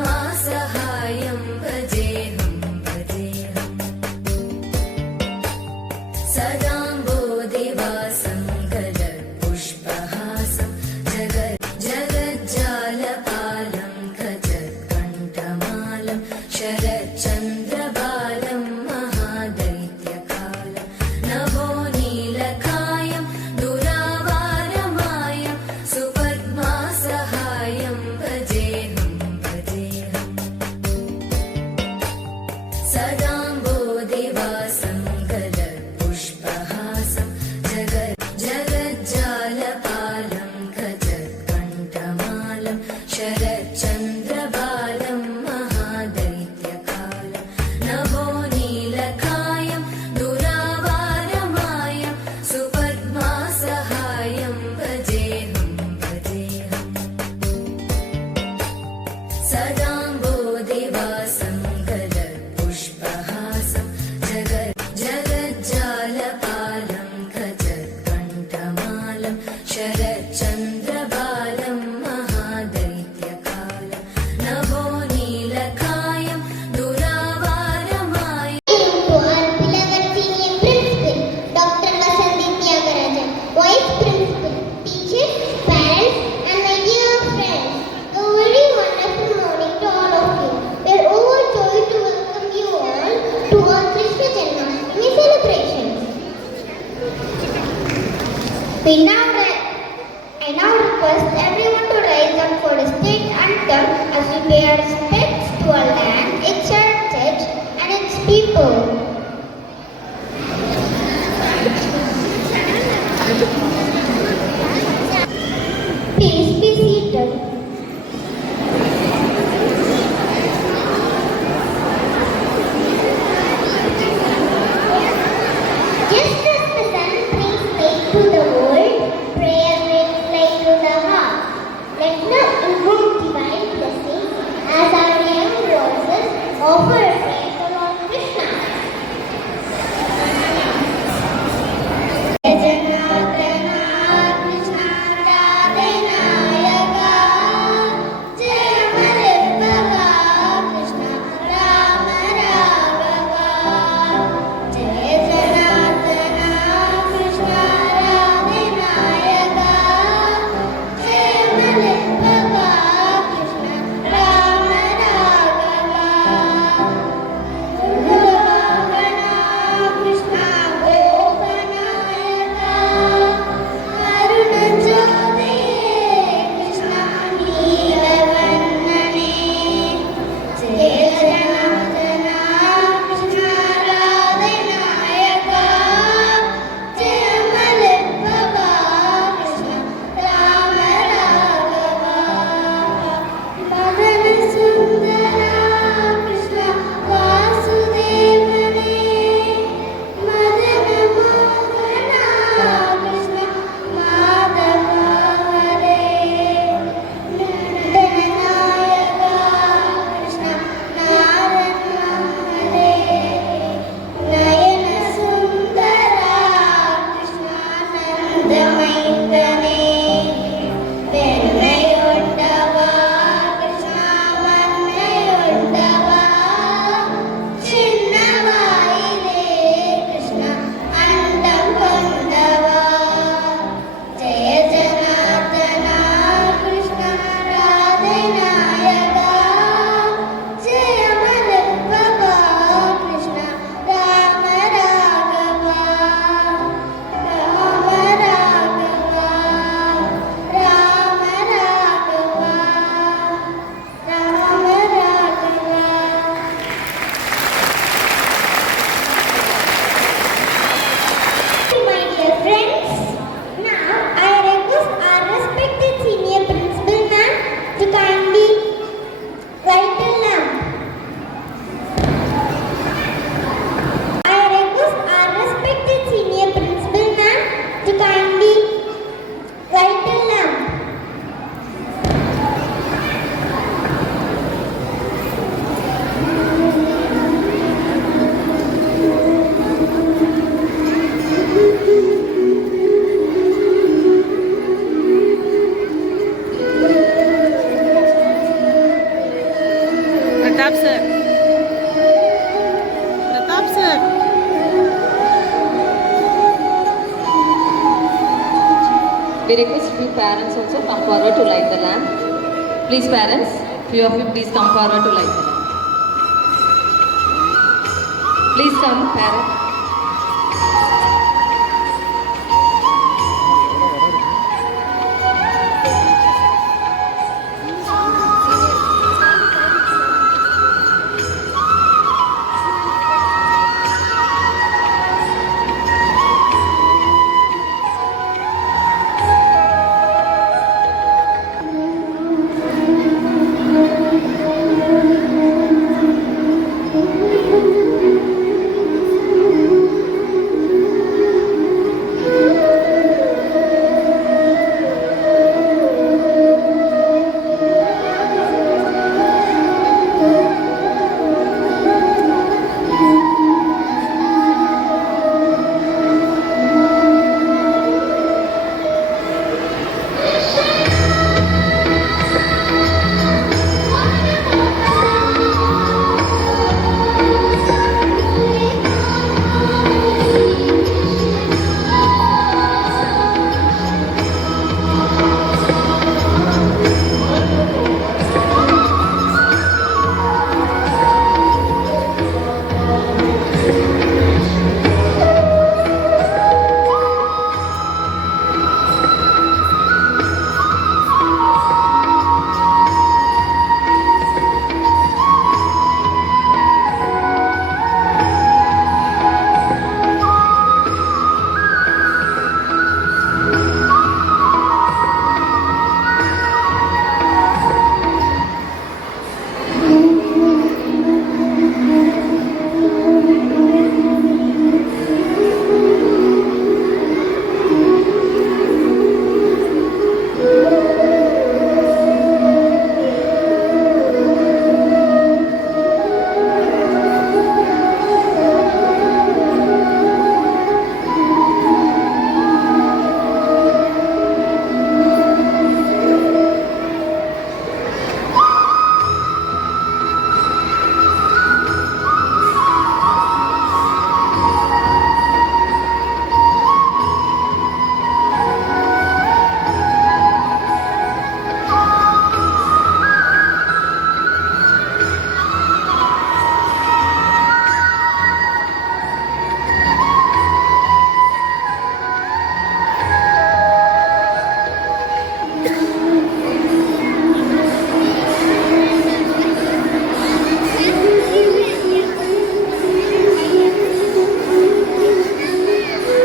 सुपद्मासहायं भजेऽहं भजेऽहम् सदाम्बोधिवासं गलत्पुष्पहासं जगज्जालपालं खचत्कण्ठमालं शरच्चन्द्रबालं महादैत्यकालं नभोनीलकायं दुरावारमायं सुपद्मासहायं भजेऽहं भजेऽहम् सदाम्बोधिवासं गलत्पुष्पहासं जगज्जालपालं खचत्कण्ठमालं शरच्चन्द्रबालं महादैत्यकालं नभोनीलकायं दुरावारमायं सुपद्मासहायं भजेऽहं भजेऽहम् सदाम्बोधिवासं गलत्पुष्पहासं जगज्जालपालं खचत्कण्ठमालं शरच्चन्द्रबालं महादैत्यकालं नभोनीलकायं दुरावारमायं To our beloved senior principal, Dr. Vasanthi Tyagarajan, Vice Principal, teachers, parents, and my dear friends, a very wonderful morning to all of you. We are overjoyed to welcome you all to our Krishna Janmashtami celebrations. I now request everyone to rise up for the state anthem as we pay our respects to our land, its heritage, and its people. Please be seated. Just as the sun brings light to the world, prayer brings light to the heart. Let now invoke divine blessings as our young voices offer a prayer to Lord Krishna. Jai Janardana Krishna Radhe Nayaka, Jai Amalipaka Krishna Rama Ravaka, Jai Janardana Krishna Radhe Nayaka, Jai Amalipaka Krishna Rama Ravaka. Pratap sir. Pratap sir. We request few parents also come forward to light the lamp. Please parents, few of you please come forward to light the lamp. Please come parents.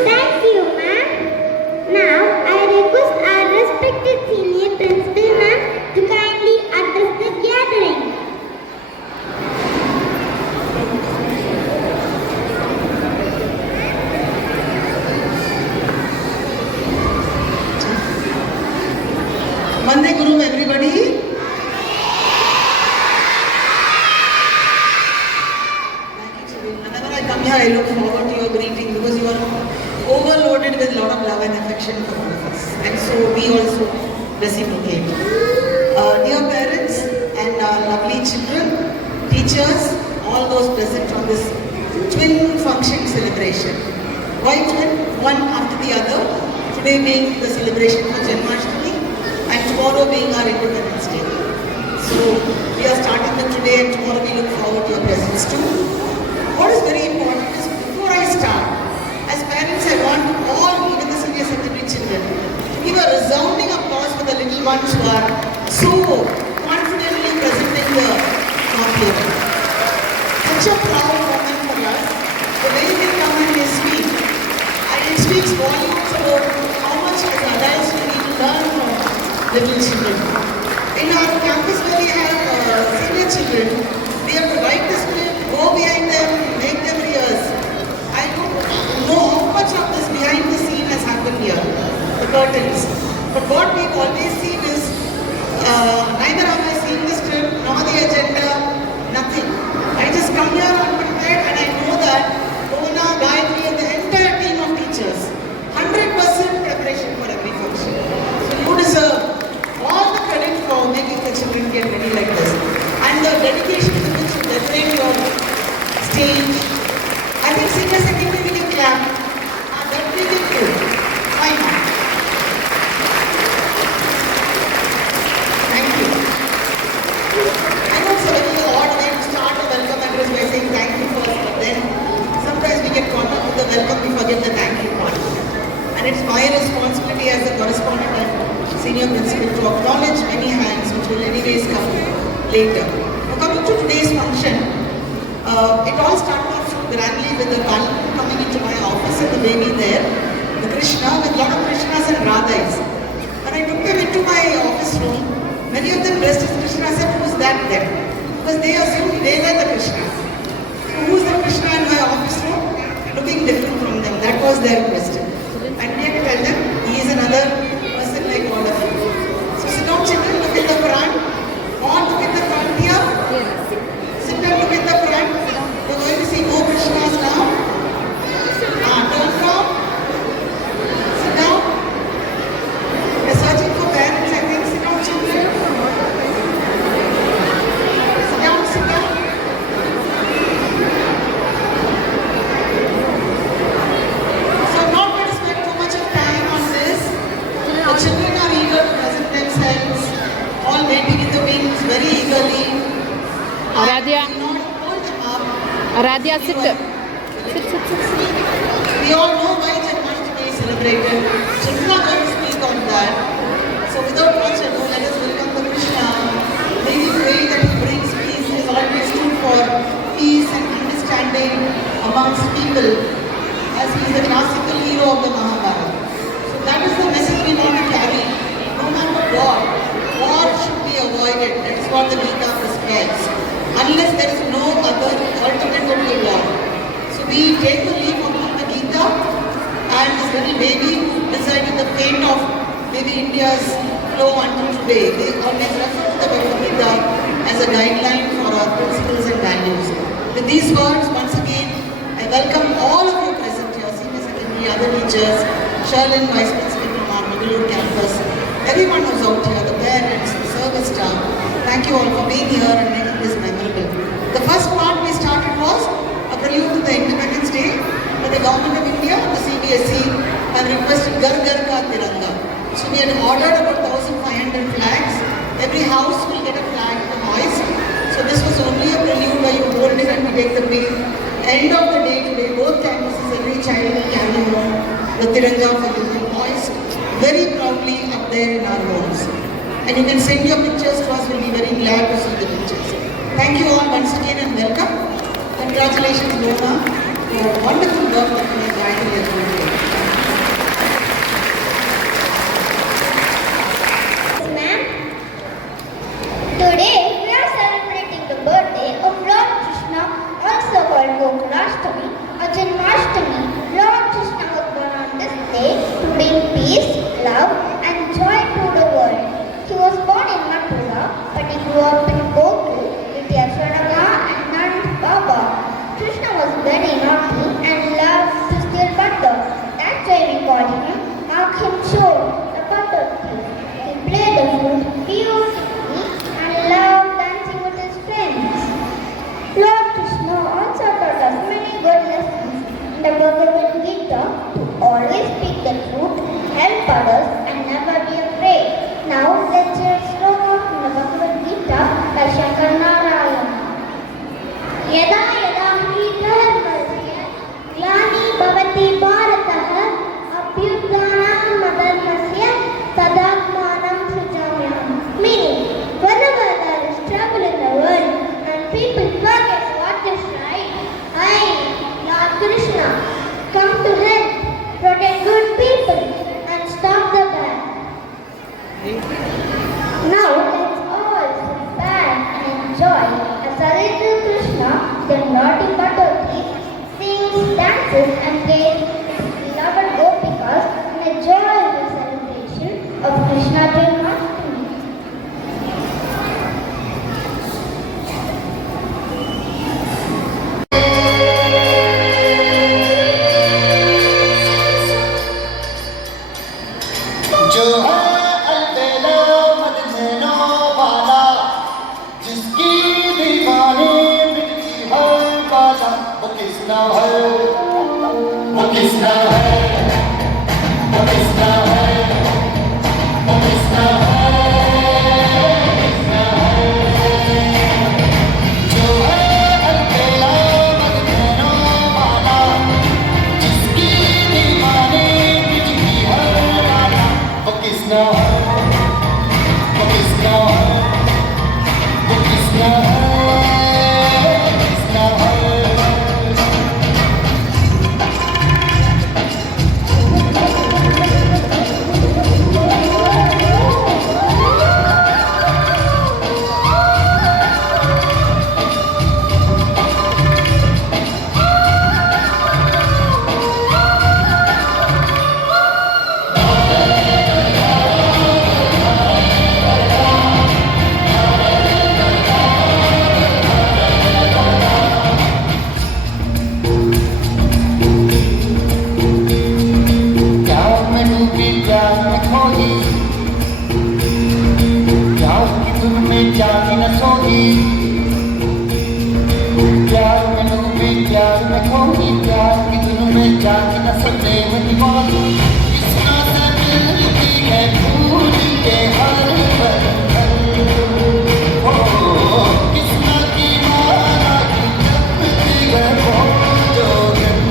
Thank you, ma'am. Now, I request our respected senior principal, ma'am, to kindly address the gathering. Vande Gurum, everybody. Whenever I come here, I look forward to your greeting because you are overloaded with a lot of love and affection for all of us. And so we also reciprocate. Dear parents and our lovely children, teachers, all those present on this twin function celebration. Why twin? One after the other. Today being the celebration for Janmashtami and tomorrow being our Independence Day. So we are starting with today and tomorrow we look forward to your presence too. What is very important is before I start, as parents I want all, even the senior secondary children, to give a resounding applause for the little ones who are so confidently presenting the topic. Such a proud moment for us, the way they come and they speak. And it speaks volumes about how much as adults we need to learn from little children. In our campus where we have senior children, we have to write the script, go behind them, make them rehearse. I don't know how much of this behind the scene has happened here, the curtains. But what we've always seen is neither have I seen the script nor the agenda, nothing. I just come here unprepared and I know that Mona, Gayatri and the entire team of teachers, 100% preparation for every function. So you deserve all the credit for making the children get ready like this. And the dedication It all started off so grandly with the Kalpu coming into my office and the baby there, the Krishna, with lot of Krishnas and Radhas. When I took them into my office room, many of them dressed as Krishna. I said, who's that then? Because they assumed they were the Krishna. So who's the Krishna in my office room? Looking different from them. That was their question. And we had to tell them, he is another person like all of you. So sit down, children, look at the front. On, look at the front here. Sit down, look at the front. You're going to see more Krishnas now. Turn from. Sit down. We're searching for parents, I think. Sit down, children. Sit down, sit down. So I'm not going to spend too much of time on this. The children are eager to present themselves, all waiting in the wings very eagerly. Aradhya. I will not hold them up. Aradhya, sit. We all know why Janmashtami is celebrated. Children are going to speak on that. So without much ado, let us welcome the Krishna. May we pray that he brings peace. He has always stood for peace and understanding amongst people, as he is the classical hero of the Mahabharata. So that is the message we want to carry. No matter what, war should be avoided. That is what the Gita prescribes. Unless there is no other alternative to war. So we take the leaf of the Gita and this little baby who decided the fate of maybe India's flow until today. They always refer to the Bhagavad Gita as a guideline for our principles and values. With these words, once again, I welcome all of you present here, senior secondary, other teachers, Sherlin, Vice Principal from our Mangalore campus, everyone who's out here, the parents, the service staff. Thank you all for being here and making this memorable. The first part we started was a prelude to the Independence Day, but the Government of India, the CBSE, have requested Gar Gar Ka Tiranga. So we had ordered about 1,500 flags. Every house will get a flag to hoist. So this was only a prelude where you hold it and we take the pin. End of the day today, both campuses, every child will carry home the Tiranga for you to hoist very proudly up there in our homes. And you can send your pictures to us, we'll be very glad to see the pictures. Thank you all once again and welcome. Congratulations, Lona, for wonderful work that you have done here. Ma'am, today we are celebrating the birthday of Lord Krishna, also called Gokulashtami or Janmashtami. Lord Krishna was born on this day to bring peace, love and joy to the world. He was born in Mathura, but he grew up in Gokul with Yashoda and Nand Baba. Krishna was very naughty and loved to steal butter. That's why we call him Makhim Chor, the butter thief. He played the flute beautifully and loved dancing with his friends. Lord Krishna also taught us many good lessons in the Bhagavad Gita to always speak the truth, help others and never be afraid. Now let's hear a slogan from the Bhagavad Gita by Shankar Narayan. Yada yada hi dharmasya glani bhavati bharatah abhyutanam madharmasya tadatmanam sujamyam. Meaning, whenever there is trouble in the world and people forget what is right, I, Lord Krishna, come to help, protect good people and stop the bad. Now let's all sit back and enjoy as a little Krishna, the naughty butter thief, sings, dances and plays with his beloved gopikas in a joyful celebration of Krishna Janmashtami. जो है अलबेला Medina वाला, जिसकी दीवानी मिटती हर बाला, वो किसका है, वो किसका है, वो किसका है, वो किसका है, किसका है। जो है अलबेला मदीना वाला, जिसकी दीवानी मिटती हर बाला, वो किसका है, वो किसका है, वो किसका है, किसका है। जाके न सुनने मेरी बात किसना सा दिल की है भूल के हर बंधन हो किसना की मारा की जपती है वो जोगन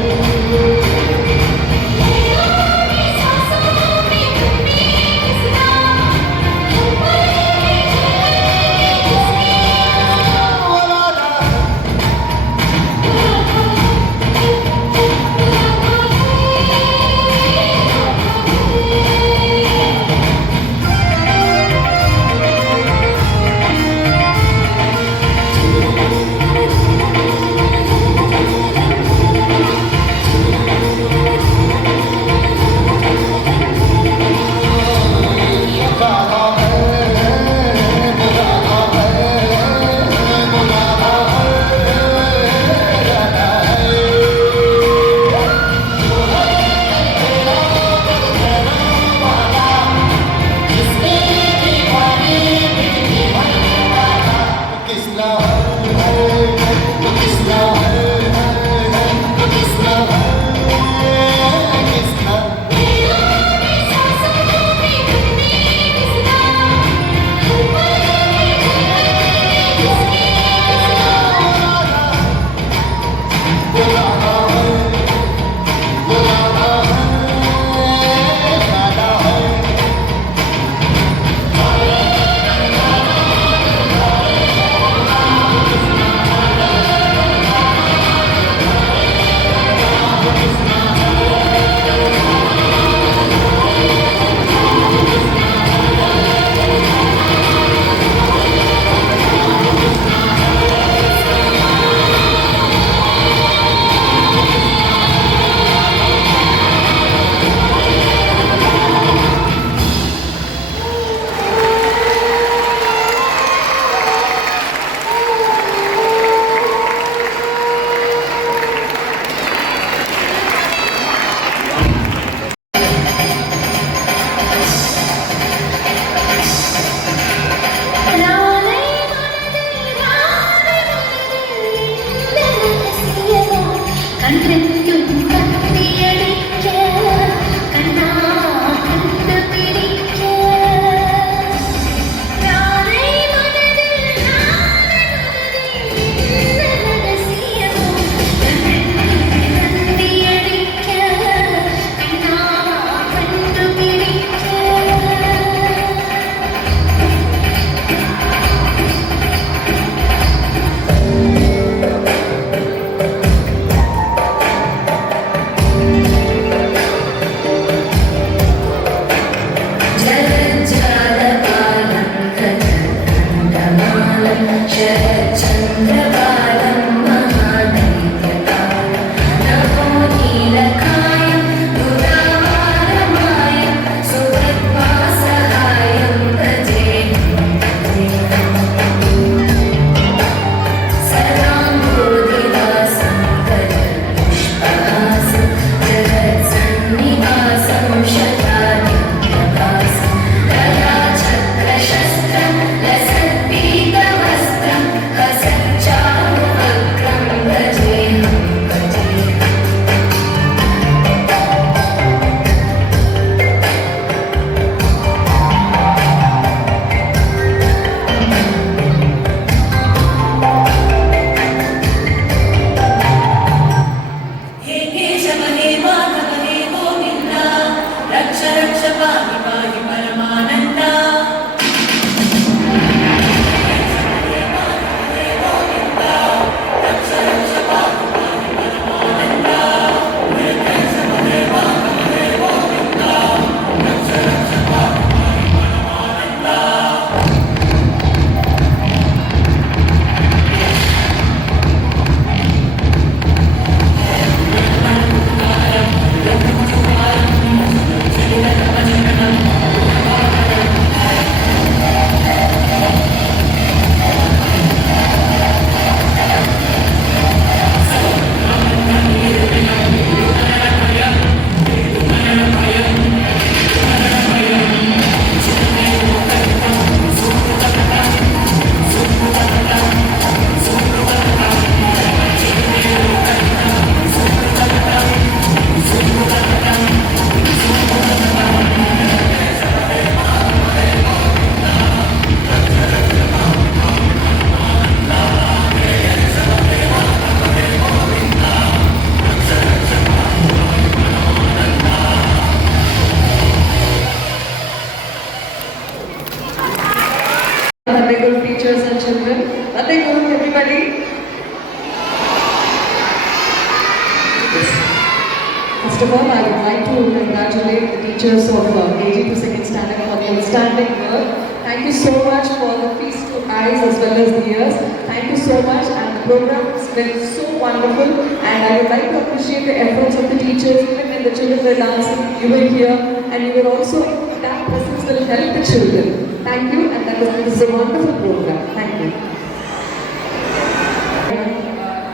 of all, I would like to congratulate the teachers of KG to second standard for the outstanding work. Thank you so much for the feast to eyes as well as the ears. Thank you so much, and the program has been so wonderful. And I would like to appreciate the efforts of the teachers. Even when the children were dancing, you were here, and you were also, that presence will help the children. Thank you, and this is a wonderful program. Thank you.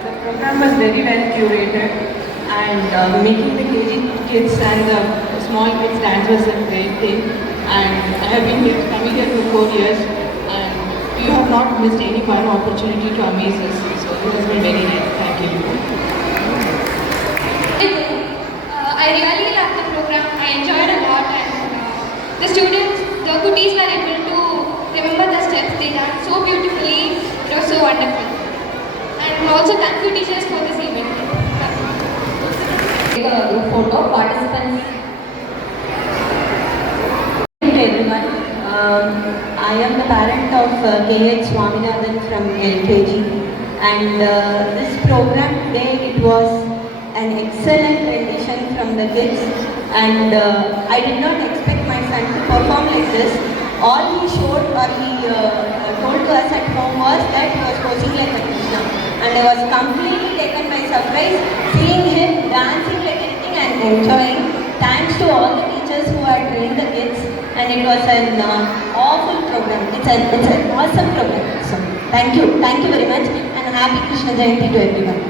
The program was very well curated, and making the KG kids and the small kids dance was a great thing. And I have been coming here for 4 years, and you have not missed any one opportunity to amaze us. So it has been very nice. Thank you. I really loved the program. I enjoyed a lot, and the students, the goodies were able to remember the steps. They danced so beautifully. It was so wonderful. And also thank you teachers for this event. Take a group photo. Participants. Good evening everyone. I am the parent of K.H. Swaminathan from LKG, and this program today, it was an excellent rendition from the kids, and I did not expect my son to perform like this. All he showed or he told to us at home was that he was posing like a Krishna, and I was completely taken by surprise seeing him dancing like anything and enjoying. Thanks to all the teachers who had trained the kids, and it was an awful program. It's an awesome program. So thank you very much, and happy Krishna Jayanti to everyone.